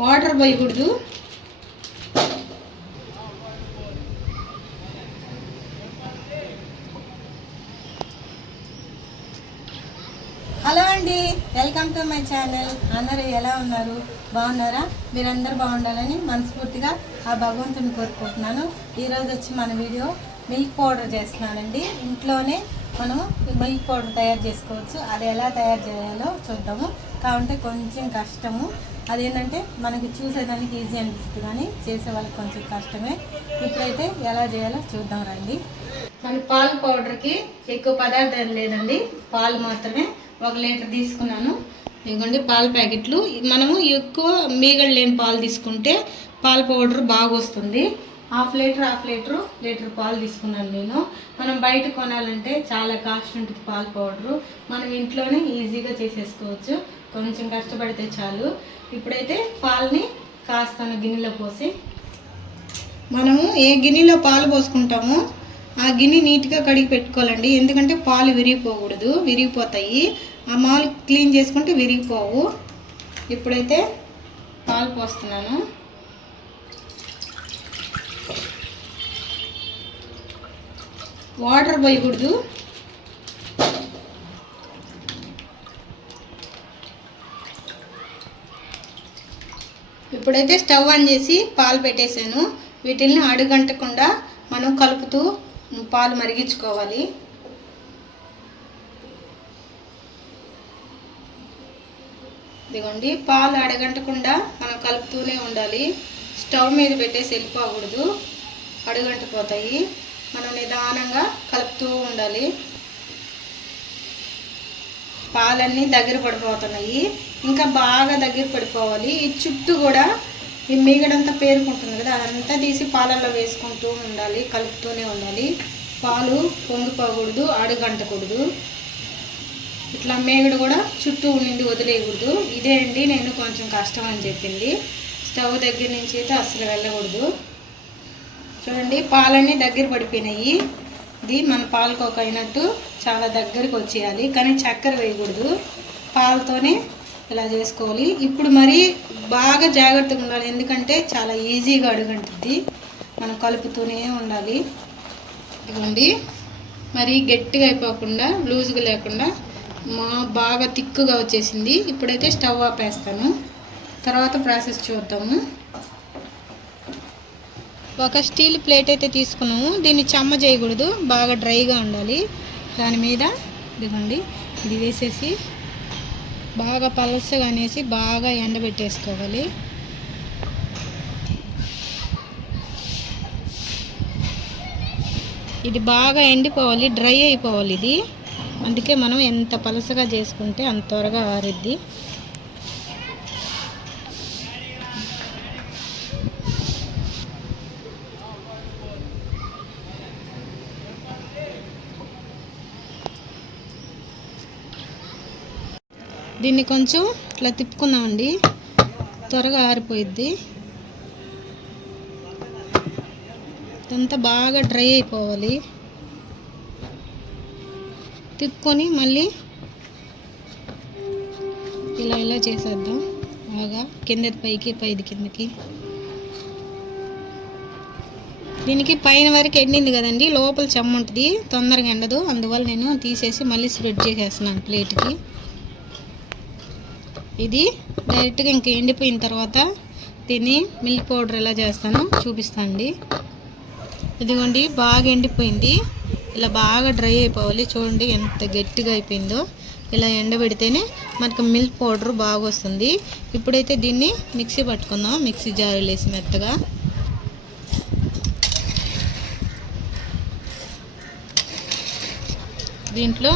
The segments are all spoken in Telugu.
వాటర్ పోయకూడదు. హలో అండి, వెల్కమ్ టు మై ఛానల్. అందరూ ఎలా ఉన్నారు? బాగున్నారా? మీరందరూ బాగుండాలని మనస్ఫూర్తిగా ఆ భగవంతుని కోరుకుంటున్నాను. ఈరోజు వచ్చి మన వీడియో మిల్క్ పౌడర్ చేస్తున్నానండి. ఇంట్లోనే మనం మిల్క్ పౌడర్ తయారు చేసుకోవచ్చు. అది ఎలా తయారు చేయాలో చూద్దాము. కావంటే కొంచెం కష్టము. అదేంటంటే మనకి చూసేదానికి ఈజీ అనిపిస్తుంది, కానీ చేసే వాళ్ళకి కొంచెం కష్టమే. ఇప్పుడైతే ఎలా చేయాలో చూద్దాం రండి. మన పాల పౌడర్కి ఎక్కువ పదార్థాలు లేదండి, పాలు మాత్రమే. 1 లీటర్ తీసుకున్నాను. ఇదిగోండి పాల ప్యాకెట్లు. మనము ఎక్కువ మీగడ లేని పాలు తీసుకుంటే పాల పౌడర్ బాగా వస్తుంది. హాఫ్ లీటర్ పాలు తీసుకున్నాను నేను. మనం బయట కొనాలంటే చాలా కాస్ట్ ఉంటుంది పాల పౌడరు. మనం ఇంట్లోనే ఈజీగా చేసేసుకోవచ్చు, కొంచెం కష్టపడితే చాలు. ఇప్పుడైతే పాలని కాస్త గిన్నెలో పోసి, మనము ఏ గిన్నెలో పాలు పోసుకుంటామో ఆ గిన్నె నీట్గా కడిగి పెట్టుకోవాలండి. ఎందుకంటే పాలు విరిగిపోకూడదు, విరిగిపోతాయి. ఆ మాలు క్లీన్ చేసుకుంటే విరిగిపోవు. ఇప్పుడైతే పాలు పోస్తున్నాను. వాటర్ పోయకూడదు. ఇప్పుడైతే స్టవ్ ఆన్ చేసి పాలు పెట్టేశాను. వీటిల్ని అడుగంటకుండా మనం కలుపుతూ పాలు మరిగించుకోవాలి. ఇదిగోండి పాలు అడగంటకుండా మనం కలుపుతూనే ఉండాలి. స్టవ్ మీద పెట్టేసి వెళ్ళిపోకూడదు, అడుగంటిపోతాయి. మనం నిదానంగా కలుపుతూ ఉండాలి. పాలన్నీ దగ్గర పడిపోతున్నాయి, ఇంకా బాగా దగ్గర పడిపోవాలి. ఈ చుట్టూ కూడా ఈ మీగడంతా పేరుకుంటుంది కదా, అదంతా తీసి పాలల్లో వేసుకుంటూ ఉండాలి, కలుపుతూనే ఉండాలి. పాలు పొంగిపోకూడదు, అడుగంటకూడదు. ఇట్లా మేగడు కూడా చుట్టూ ఉండి వదిలేయకూడదు. ఇదే అండి నేను కొంచెం కష్టం అని చెప్పింది. స్టవ్ దగ్గర నుంచి అయితే అసలు వెళ్ళకూడదు. చూడండి పాలన్నీ దగ్గర పడిపోయినాయి. ఇది మన పాలకోక అయినట్టు చాలా దగ్గరికి వచ్చేయాలి, కానీ చక్కెర వేయకూడదు. పాలతోనే ఇలా చేసుకోవాలి. ఇప్పుడు మరి బాగా జాగ్రత్తగా ఉండాలి, ఎందుకంటే చాలా ఈజీగా అడుగంటుంది. మనం కలుపుతూనే ఉండాలి. ఇదిగోండి మరి గట్టిగా అయిపోకుండా, లూజ్గా లేకుండా బాగా తిక్కుగా వచ్చేసింది. ఇప్పుడైతే స్టవ్ ఆపేస్తాను, తర్వాత ప్రాసెస్ చూద్దాము. ఒక స్టీల్ ప్లేట్ అయితే తీసుకున్నాము. దీన్ని చెమ్మ చేయకూడదు, బాగా డ్రైగా ఉండాలి. దాని మీద ఇదిగోండి ఇది వేసేసి బాగా పలసగా అనేసి బాగా ఎండబెట్టేసుకోవాలి. ఇది బాగా ఎండిపోవాలి, డ్రై అయిపోవాలి ఇది. అందుకే మనం ఎంత పలసగా చేసుకుంటే అంత త్వరగా ఆరిద్ది. దీన్ని కొంచెం ఇట్లా తిప్పుకుందామండి, త్వరగా ఆరిపోయిద్ది. ఇదంతా బాగా డ్రై అయిపోవాలి. తిప్పుకొని మళ్ళీ ఇలా చేసేద్దాం. బాగా కిందది పైకి, పైది కిందకి. దీనికి పైన వరకు ఎండింది కదండి, లోపల చెమ్మ ఉంటుంది, తొందరగా ఎండదు. అందువల్ల నేను తీసేసి మళ్ళీ స్ప్రెడ్ చేసేస్తున్నాను ప్లేట్కి. ఇది డైరెక్ట్గా ఇంక ఎండిపోయిన తర్వాత దీన్ని మిల్క్ పౌడర్ ఎలా చేస్తానో చూపిస్తానండి. ఇదిగోండి బాగా ఎండిపోయింది, ఇలా బాగా డ్రై అయిపోవాలి. చూడండి ఎంత గట్టిగా అయిపోయిందో. ఇలా ఎండబెడితేనే మనకు మిల్క్ పౌడర్ బాగా వస్తుంది. ఇప్పుడైతే దీన్ని మిక్సీ పట్టుకుందాం, మిక్సీ జారులో వేసి మెత్తగా. దీంట్లో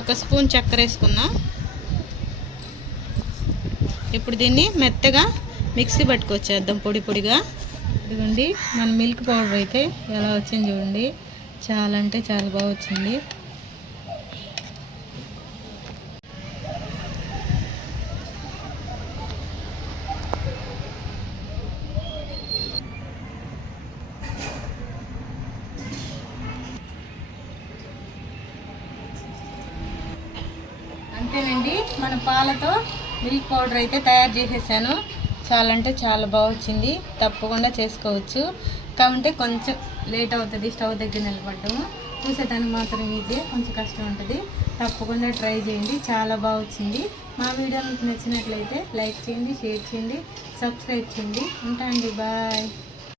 1 స్పూన్ చక్కెర వేసుకుందాం. ఇప్పుడు దీన్ని మెత్తగా మిక్సీ పట్టుకొచ్చేద్దాం, పొడి పొడిగా. ఇదిగోండి మన మిల్క్ పౌడర్ అయితే ఎలా వచ్చింది చూడండి, చాలా అంటే చాలా బాగా వచ్చింది. అంతేనండి, మన పాలతో మిల్క్ పౌడర్ అయితే తయారు చేసేసాను. చాలా అంటే చాలా బాగా వచ్చింది. తప్పకుండా చేసుకోవచ్చు. కాకుంటే కొంచెం లేట్ అవుతుంది స్టవ్ దగ్గర నిలబడ్డము. చూసేదానికి మాత్రం ఈజీ, కొంచెం కష్టం ఉంటుంది. తప్పకుండా ట్రై చేయండి, చాలా బాగా వచ్చింది. మా వీడియో మీకు నచ్చినట్లయితే లైక్ చేయండి, షేర్ చేయండి, సబ్స్క్రైబ్ చేయండి. ఉంటా అండి, బాయ్.